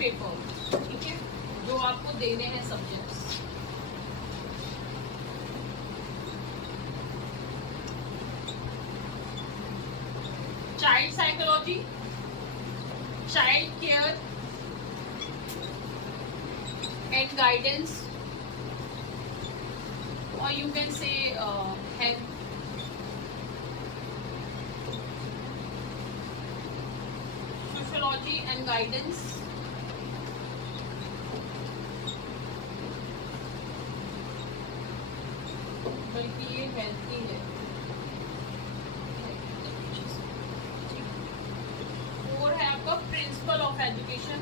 Paper, ठीक है, जो आपको देने हैं subjects. Child psychology, child care and guidance, or you can say health, sociology and guidance, बल्कि ये हेल्थ ही है। और है आपका प्रिंसिपल ऑफ एजुकेशन।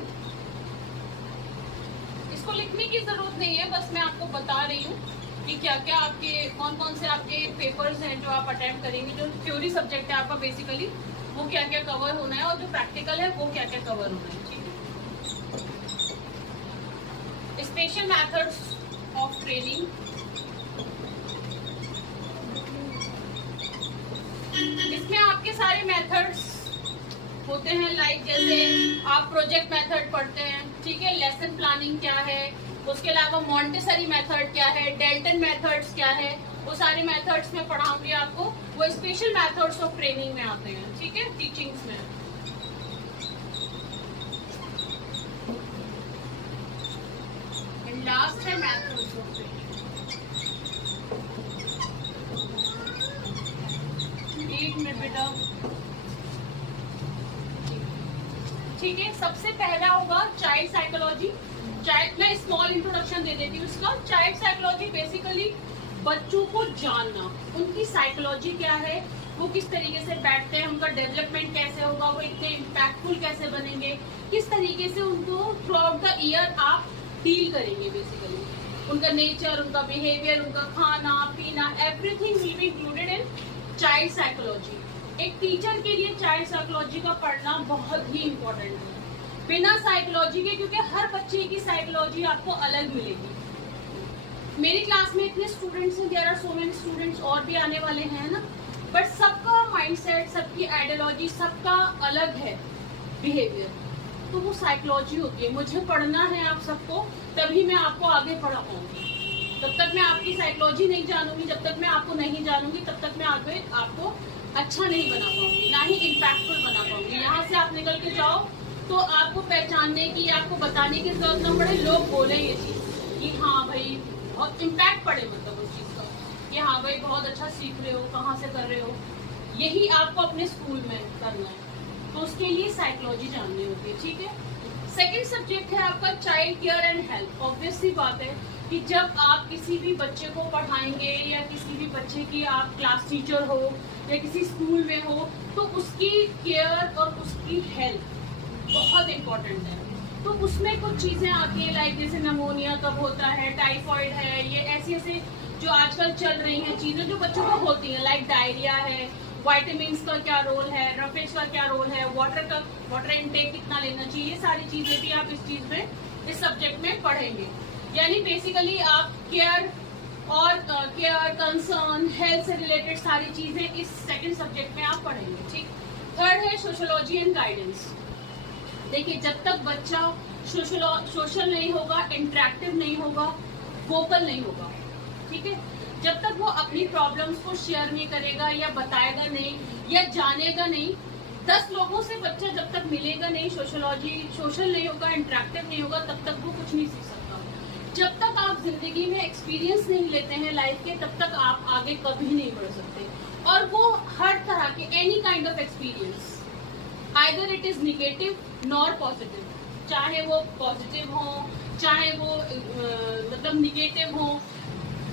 इसको लिखने की जरूरत नहीं है, बस मैं आपको बता रही हूँ कि क्या क्या आपके कौन कौन से आपके पेपर्स हैं जो आप अटेम्प्ट करेंगे। जो थ्योरी सब्जेक्ट है आपका बेसिकली वो क्या क्या कवर होना है, और जो प्रैक्टिकल है वो क्या क्या कवर होना है, ठीक है। स्पेशल मेथड्स ऑफ ट्रेनिंग, इसमें आपके सारे मेथड्स होते हैं, लाइक जैसे आप प्रोजेक्ट मेथड पढ़ते हैं, ठीक है, लेसन प्लानिंग क्या है, उसके अलावा मॉन्टेसरी मेथड क्या है, डेल्टन मेथड्स क्या है, वो सारे मेथड्स में पढ़ाऊंगी आपको। वो स्पेशल मेथड्स ऑफ ट्रेनिंग में आते हैं, ठीक है, टीचिंग्स में। लास्ट है मेथड्स ऑफ ट्रेनिंग। एक मिनट बेटा, ठीक है। सबसे पहला होगा चाइल्ड साइकोलॉजी। चाइल्ड, मैं स्मॉल इंट्रोडक्शन दे देती हूँ इसका। चाइल्ड साइकोलॉजी बेसिकली बच्चों को जानना, उनकी साइकोलॉजी क्या है, वो किस तरीके से बैठते हैं, उनका डेवलपमेंट कैसे होगा, वो इतने इम्पैक्टफुल कैसे बनेंगे, किस तरीके से उनको थ्रू आउट द ईयर आप डील करेंगे। बेसिकली उनका नेचर, उनका बिहेवियर, उनका खाना पीना, everything will be included in child psychology. एक टीचर के लिए चाइल्ड साइकोलॉजी का पढ़ना बहुत ही इम्पोर्टेंट है, बिना साइकोलॉजी के, क्योंकि हर बच्चे की साइकोलॉजी आपको अलग मिलेगी। मेरी क्लास में इतने स्टूडेंट्स हैं, there are so many students, और भी आने वाले हैं ना, बट सबका माइंडसेट, सबकी आइडियोलॉजी, सबका अलग है बिहेवियर। तो वो साइकोलॉजी होती है, मुझे पढ़ना है आप सबको, तभी मैं आपको आगे पढ़ा पाऊंगी। जब तक मैं आपकी साइकोलॉजी नहीं जानूंगी, जब तक मैं आपको नहीं जानूंगी, तब तक मैं आगे आपको अच्छा नहीं बना पाऊंगी, ना ही इम्पैक्टफुल बना पाऊंगी। यहाँ से आप निकल के जाओ तो आपको पहचानने की, आपको बताने की जरूरत न पड़े, लोग बोले ये चीज कि हाँ भाई बहुत इम्पैक्ट पड़े, मतलब उस चीज का कि हाँ भाई बहुत अच्छा सीख रहे हो, कहाँ से कर रहे हो, यही आपको अपने स्कूल में करना है। तो उसके लिए साइकोलॉजी जाननी होती है, ठीक है। सेकेंड सब्जेक्ट है आपका child care and health. Obvious सी बात है कि जब आप किसी भी बच्चे को पढ़ाएंगे या किसी भी बच्चे की आप क्लास टीचर हो या किसी स्कूल में हो, तो उसकी केयर और उसकी हेल्थ बहुत इम्पोर्टेंट है। तो उसमें कुछ चीजें आती हैं, लाइक जैसे नमोनिया कब होता है, टाइफॉइड है, ये ऐसे ऐसे जो आजकल चल रही हैं चीजें जो बच्चों को होती हैं, लाइक डायरिया है, वाइटामिन्स का क्या रोल है, रफेज का क्या रोल है, वाटर इनटेक कितना लेना चाहिए, ये सारी चीजें भी आप इस चीज में, इस सब्जेक्ट में पढ़ेंगे। यानी बेसिकली आप केयर और केयर, कंसर्न, हेल्थ से रिलेटेड सारी चीजें इस सेकंड सब्जेक्ट में आप पढ़ेंगे, ठीक। थर्ड है सोशोलॉजी एंड गाइडेंस। देखिए, जब तक बच्चा सोशल नहीं होगा, इंटरेक्टिव नहीं होगा, वोकल नहीं होगा, ठीक है, जब तक वो अपनी प्रॉब्लम्स को शेयर नहीं करेगा या बताएगा नहीं या जानेगा नहीं, 10 लोगों से बच्चा जब तक मिलेगा नहीं, सोशल नहीं होगा, इंटरेक्टिव नहीं होगा, तब तक वो कुछ नहीं सीख सकता। जब तक आप जिंदगी में एक्सपीरियंस नहीं लेते हैं लाइफ के, तब तक आप आगे कभी नहीं बढ़ सकते। और वो हर तरह के any kind of experience, either it is negative nor positive, चाहे वो पॉजिटिव हो चाहे वो मतलब निगेटिव हो,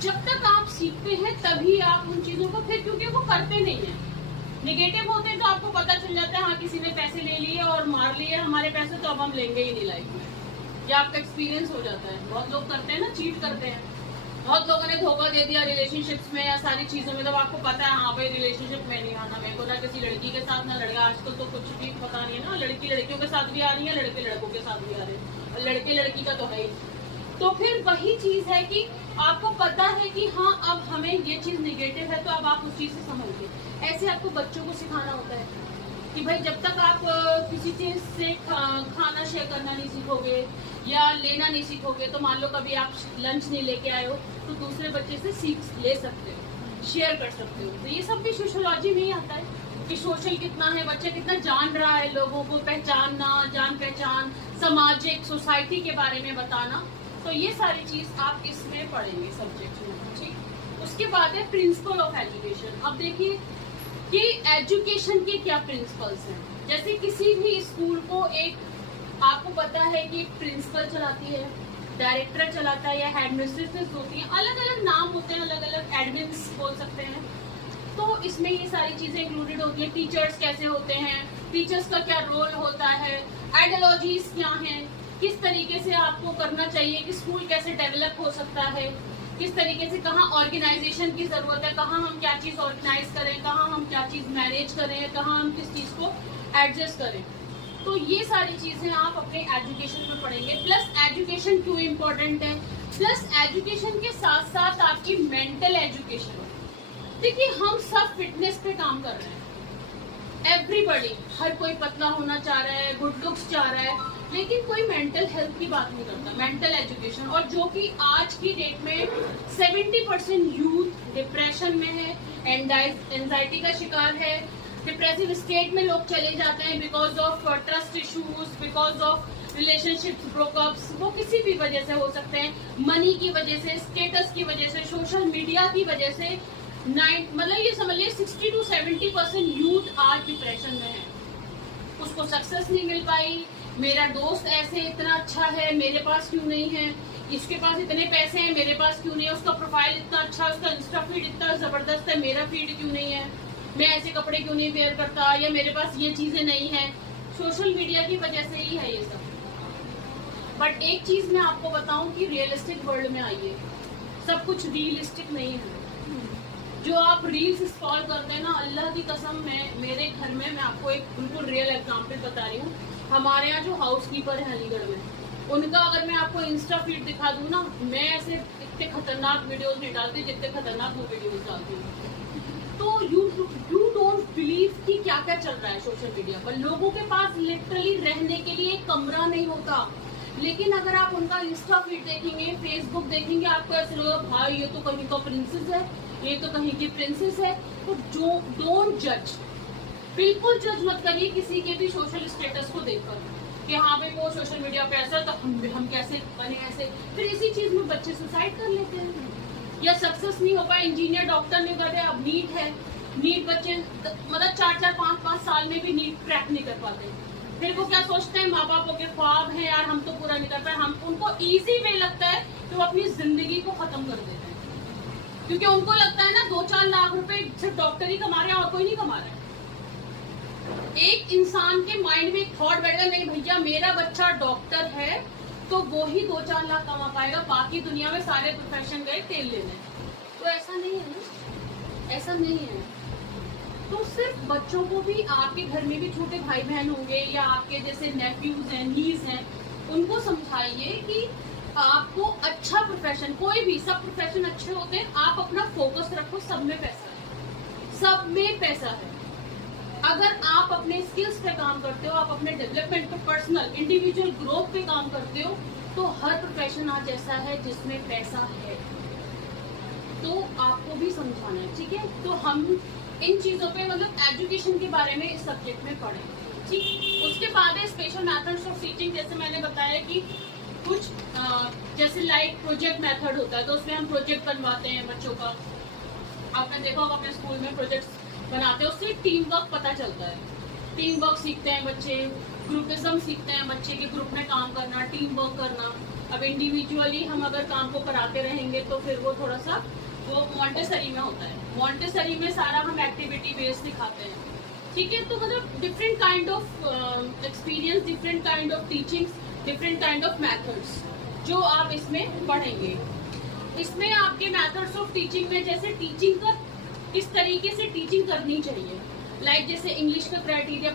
जब तक आप सीखते हैं तभी आप उन चीजों को, फिर क्योंकि वो करते नहीं है, निगेटिव होते हैं तो आपको पता चल जाता है हाँ किसी ने पैसे ले लिए और मार लिए हमारे पैसे, तो अब हम लेंगे ही नहीं लाइफ में, या आपका एक्सपीरियंस हो जाता है। बहुत लोग करते हैं ना, चीट करते हैं, बहुत लोगों ने धोखा दे दिया रिलेशनशिप्स में या सारी चीजों में, जब आपको पता है हाँ भाई रिलेशनशिप में नहीं आना मेरे को, ना किसी लड़की के साथ ना लड़का, आजकल तो कुछ भी पता नहीं है ना, लड़की लड़कियों के साथ भी आ रही है, लड़के लड़कों के साथ भी आ रहे हैं, और लड़के लड़की का तो है ही। तो फिर वही चीज है कि आपको पता है कि हाँ अब हमें ये चीज निगेटिव है, तो अब आप उस चीज से समझिए। ऐसे आपको बच्चों को सिखाना होता है, कि भाई जब तक आप किसी चीज से खाना शेयर करना नहीं सीखोगे या लेना नहीं सीखोगे, तो मान लो कभी आप लंच नहीं लेके आए हो तो दूसरे बच्चे से सीख ले सकते हो, शेयर कर सकते हो। तो ये सब भी सोशियोलॉजी में ही आता है कि सोशल कितना है, बच्चा कितना जान रहा है, लोगों को पहचानना, जान पहचान, सामाजिक सोसाइटी के बारे में बताना। तो ये सारी चीज आप इसमें पढ़ेंगे सब्जेक्ट में, ठीक। उसके बाद है प्रिंसिपल ऑफ एजुकेशन। अब देखिए कि एजुकेशन के क्या प्रिंसिपल्स हैं। जैसे किसी भी स्कूल को एक, आपको पता है कि प्रिंसिपल चलाती है, डायरेक्टर चलाता है या हेडमिस्ट्रेस होती है, अलग अलग नाम होते हैं, अलग अलग एडमिन्स बोल सकते हैं। तो इसमें ये सारी चीजें इंक्लूडेड होती है। टीचर्स कैसे होते हैं, टीचर्स का क्या रोल होता है, आइडियोलॉजीज क्या हैं, किस तरीके से आपको करना चाहिए कि स्कूल कैसे डेवलप हो सकता है, किस तरीके से कहाँ ऑर्गेनाइजेशन की जरूरत है, कहाँ हम क्या चीज ऑर्गेनाइज करें, कहाँ हम क्या चीज मैनेज करें, कहाँ हम किस चीज को एडजस्ट करें। तो ये सारी चीजें आप अपने एजुकेशन में पढ़ेंगे। प्लस एजुकेशन क्यों इम्पोर्टेंट है, प्लस एजुकेशन के साथ साथ आपकी मेंटल एजुकेशन। देखिए हम सब फिटनेस पे काम कर रहे हैं, एवरीबॉडी, हर कोई पतला होना चाह रहा है, गुड लुक्स चाह रहा है, लेकिन कोई मेंटल हेल्थ की बात नहीं करता, मेंटल एजुकेशन। और जो कि आज की डेट में 70% यूथ डिप्रेशन में है, एंजाइटी का शिकार है, डिप्रेसिव स्टेट में लोग चले जाते हैं because of trust issues, because of relationships breakups. वो किसी भी वजह से हो सकते हैं, मनी की वजह से, स्टेटस की वजह से, सोशल मीडिया की वजह से। मतलब ये समझ लिया 60 to 70% यूथ आज डिप्रेशन में है। उसको सक्सेस नहीं मिल पाई, मेरा दोस्त ऐसे इतना अच्छा है, मेरे पास क्यों नहीं है, इसके पास इतने पैसे हैं, मेरे पास क्यों नहीं है, उसका प्रोफाइल इतना अच्छा, उसका इंस्टा फीड इतना जबरदस्त है, मेरा फीड क्यों नहीं है, मैं ऐसे कपड़े क्यों नहीं वेयर करता, या मेरे पास ये चीजें नहीं है। सोशल मीडिया की वजह से ही है ये सब। बट एक चीज मैं आपको बताऊं कि रियलिस्टिक वर्ल्ड में आइए, सब कुछ रियलिस्टिक नहीं है। जो आप रील्स स्क्रॉल करते हैं ना, अल्लाह की कसम, मेरे घर में, मैं आपको एक बिल्कुल रियल एग्जांपल बता रही हूँ। हमारे यहाँ जो हाउस कीपर है अलीगढ़ में, उनका अगर मैं आपको इंस्टा फीड दिखा दूँ ना, मैं ऐसे इतने खतरनाक वीडियोस नहीं डालती जितने खतरनाक वो वीडियोस डालती हूँ। तो यू डोंट बिलीव कि क्या क्या चल रहा है सोशल मीडिया पर। लोगों के पास लिटरली रहने के लिए एक कमरा नहीं होता, लेकिन अगर आप उनका इंस्टा फीड देखेंगे, फेसबुक देखेंगे, आपको ऐसे लगेगा भाई ये तो कहीं का प्रिंसेस है, ये तो कहीं की प्रिंसेस है। तो डोंट जज, बिल्कुल जज मत करिए किसी के भी सोशल स्टेटस को देखकर कि हाँ भाई वो सोशल मीडिया पे ऐसा, तो हम कैसे बने ऐसे। फिर इसी चीज में बच्चे सुसाइड कर लेते हैं, या सक्सेस नहीं हो पाए, इंजीनियर डॉक्टर नहीं कर रहे, अब नीट है, नीट बच्चे मतलब 4-4, 5-5 साल में भी नीट क्रैक नहीं कर पाते। फिर वो क्या सोचते हैं, माँ बापों के ख्वाब हैं यार, हम तो पूरा नहीं कर पाए। हम उनको इजी वे लगता है कि वो अपनी जिंदगी को खत्म कर देते हैं, क्योंकि उनको लगता है ना 2-4 लाख रुपए सिर्फ डॉक्टर ही कमा रहे हैं और कोई नहीं कमा रहा है। एक इंसान के माइंड में एक थॉट बैठेगा, नहीं भैया मेरा बच्चा डॉक्टर है तो वो ही 2-4 लाख कमा पाएगा, बाकी दुनिया में सारे प्रोफेशन गए तेल लेने। तो ऐसा नहीं है ना, ऐसा नहीं है। तो सिर्फ बच्चों को भी, आपके घर में भी छोटे भाई बहन होंगे या आपके जैसे नेफ्यूज हैं, नीज हैं, उनको समझाइए कि आपको अच्छा प्रोफेशन, कोई भी, सब प्रोफेशन अच्छे होते हैं, आप अपना फोकस रखो, सब में पैसा है, सब में पैसा है। अगर आप अपने स्किल्स पे काम करते हो, आप अपने डेवलपमेंट पे, पर्सनल इंडिविजुअल ग्रोथ पे काम करते हो, तो हर प्रोफेशन आज ऐसा है जिसमें पैसा है। तो आपको भी समझाना है, ठीक है। तो हम इन चीजों पे, मतलब एजुकेशन के बारे में इस सब्जेक्ट में पढ़ें, ठीक। उसके बाद है स्पेशल मेथड्स ऑफ टीचिंग। जैसे मैंने बताया कि कुछ जैसे लाइक प्रोजेक्ट मेथड होता है, तो उसमें हम प्रोजेक्ट बनवाते हैं बच्चों का। आपने देखा होगा अपने स्कूल में प्रोजेक्ट्स बनाते हैं, उससे टीम वर्क पता चलता है, टीम वर्क सीखते हैं बच्चे, ग्रुपिज्म सीखते हैं बच्चे कि ग्रुप में काम करना, टीम वर्क करना। अब इंडिविजुअली हम अगर काम को कराते रहेंगे तो फिर वो थोड़ा सा, वो मॉन्टेसरी में होता है, मॉन्टेसरी में सारा हम एक्टिविटी बेस्ड दिखाते हैं, ठीक है। तो मतलब different kind of experience, different kind of teachings, different kind of methods जो आप इसमें पढ़ेंगे। इसमें आपके मेथड्स ऑफ टीचिंग में जैसे टीचिंग का किस तरीके से टीचिंग करनी चाहिए, लाइक जैसे इंग्लिश का क्राइटेरिया